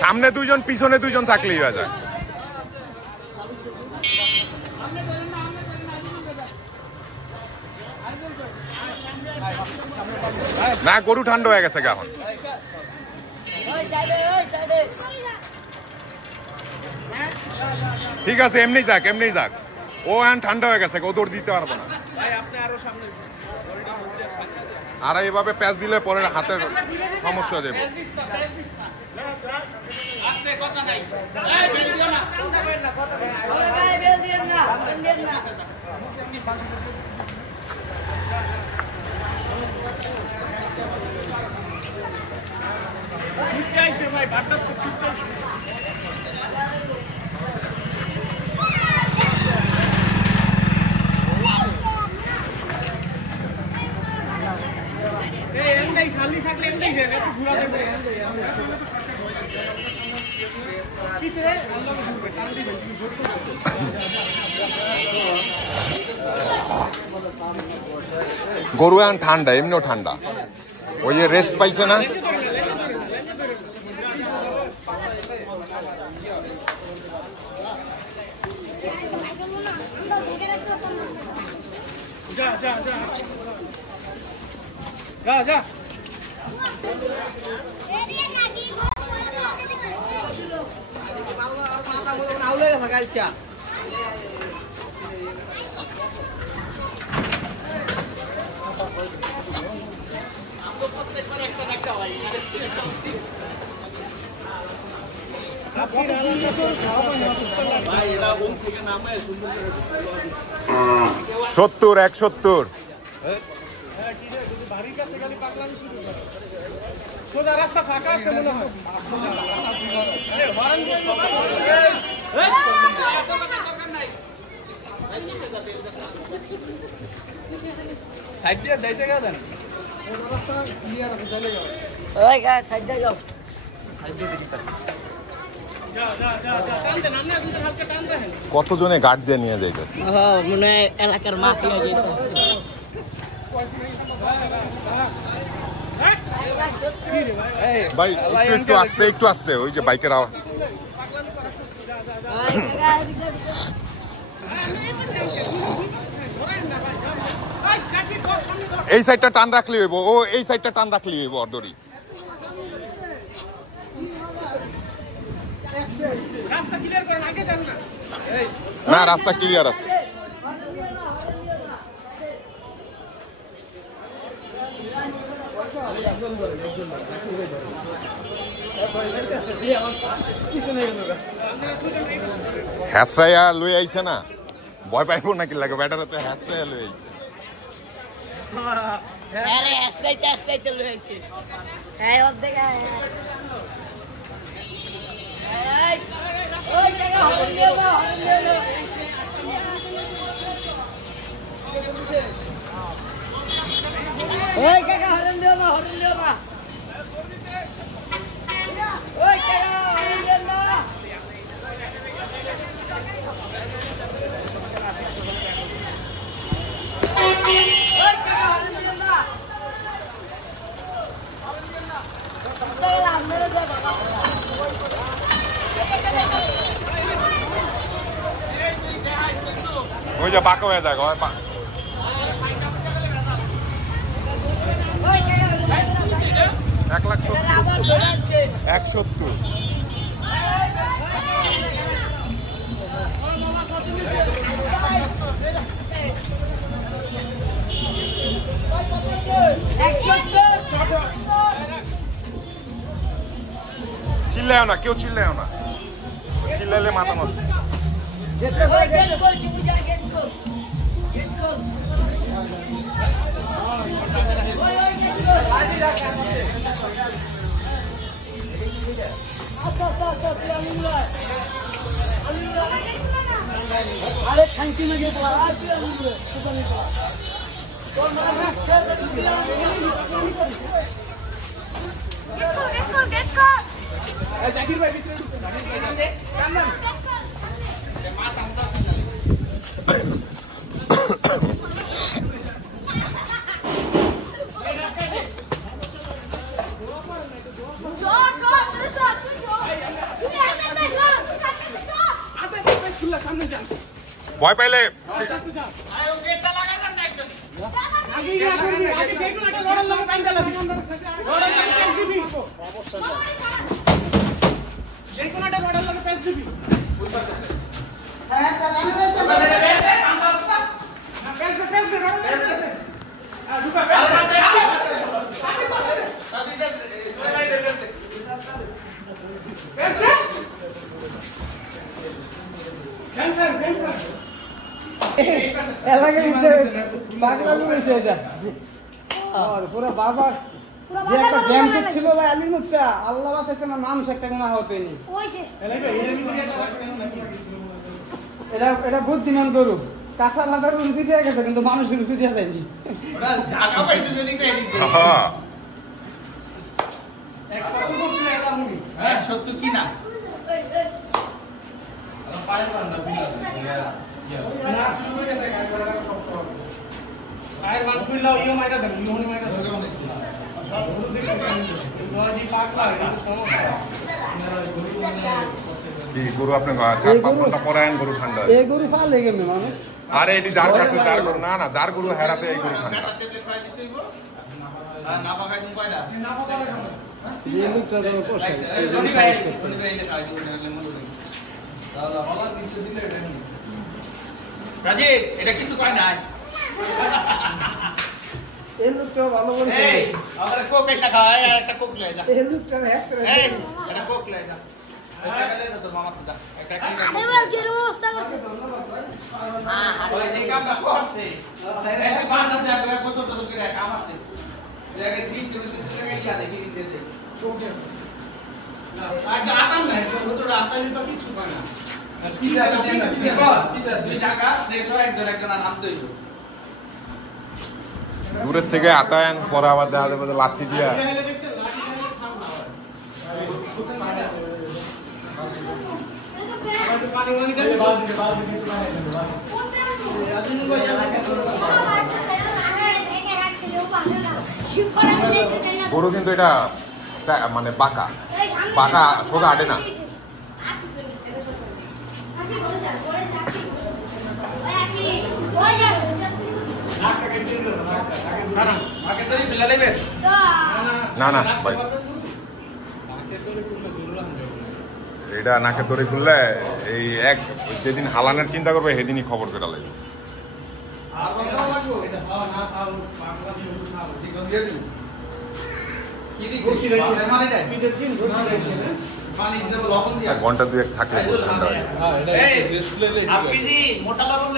সামনে দুইজন পিছনে দুইজন থাকলেই হয়ে যায়। না গরু ঠান্ডা হয়ে গেছে এখন। ঠিক আছে এমনি যাক এমনি যাক, ও এখন ঠান্ডা হয়ে গেছে, ও দৌড় দিতে পারবো না। আর এইভাবে প্যাচ দিলে পরে হাতের সমস্যা হয়ে যাবে। গরু এখন ঠান্ডা, এমনিও ঠান্ডা, ওই যে রেস্ট পাইছে না। সত্তর 170 রাস্তা ফাঁকা আছে মনে হয়। সাইড দিয়ে যাইতে গেলেন কতজনে গার্ড দিয়ে নিয়ে যাইতেছে মনে হয় এলাকার মাফিয়া ভাই একটু আস্তে একটু আস্তে, ওই যে বাইকের আওয়াজ। এই সাইডটা টান রাখলে হইব, ও এই সাইডটা টান রাখলে হইব অর্ধরি। না রাস্তা ক্লিয়ার আছে। হ্যাসরাইয়া লই আইছে না, ভয় পাইবো নাকি লাগে ব্যাটারে তো হ্যাসরাইয়া লই আইছে। আরে হ্যাসরাইতে লই আইছে। এই অর্ধেক ওই জায়গা হরন দিও না, ওই জায়গা হরন দিও না, ওই জায়গা হরন দিও না। ওই যে বাঁকা হয়ে যায় 1,70,000 চিল্লাও না, কেউ চিল্লাও না, চিল্লাইলে মাথা নষ্ট। আরে খাইতে না গিয়ে ভয় পাইলে পুরো বাজার যে একটা জ্যাম ছিল ভাই আলির মুখটা আল্লাহ বাঁচাইছে না মানুষ একটা কোনো আহত হয়নি এটা বুদ্ধিমান গরু কাঁচা ভাজার রুপি দিয়ে গেছে কিন্তু মানুষের রুপি দিয়ে যায়নি সত্য কি না কি গরু আপনি 4-5 ঘন্টা পরে আইন গরু ঠান্ডা এই গরু পালে গেমে মানুষ আরে এটি যার কাছে যার গরু না যার গরু হেরাতে এই গরু ঠান্ডা এই লোকটা যেন পোষায় রাজীব এটা কিছু কয় নাই এই লোকটা ভালো বলছে এই আমরা কোক একটা খাওয়াই আর একটা কোক লয়ে যা এই লোকটা হ্যাস করে এই এটা কোক লয়ে যা এটা লয়ে যা তো মামা দাদা এটা কি এবার কি অবস্থা করছে ওই যে কামটা করছে এটা 5000 টাকা কত কত করে কাম আছে জায়গা সিট সিট ইয়া দেখি দিতে দে আর আতাম নাই কত আতাম তো কিছু কয় না পিজা দুই টাকা 100 একজন নাম দইলো দূরের থেকে আটায়ন পরে আবার দেখা যাবে যে লাঠি দিয়া গরু কিন্তু এটা মানে বাঁকা বাঁকা সোজা আটে না না না ভাই এটা নাকে দড়ি খুললে এই এক যেদিন হালানের চিন্তা করবে সেদিনই খবর করে লাগবে ঘন্টা 2-1 থাকলে ঠান্ডা হয়ে মোটা লবণ